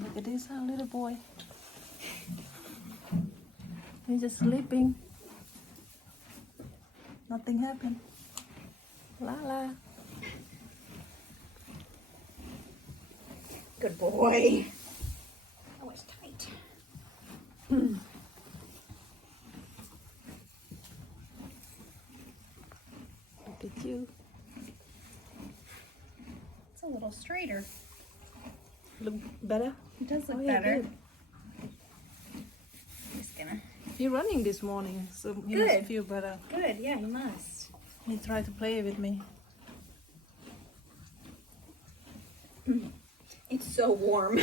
Look at this, our little boy. He's just sleeping. Nothing happened. La la. Good boy. That was tight. Look at you. It's a little straighter. Look better? It does look Oh, yeah, better. good. Just gonna. He's running this morning, so he Good. must feel better. Good, yeah, you must. He tried to play with me. It's so warm.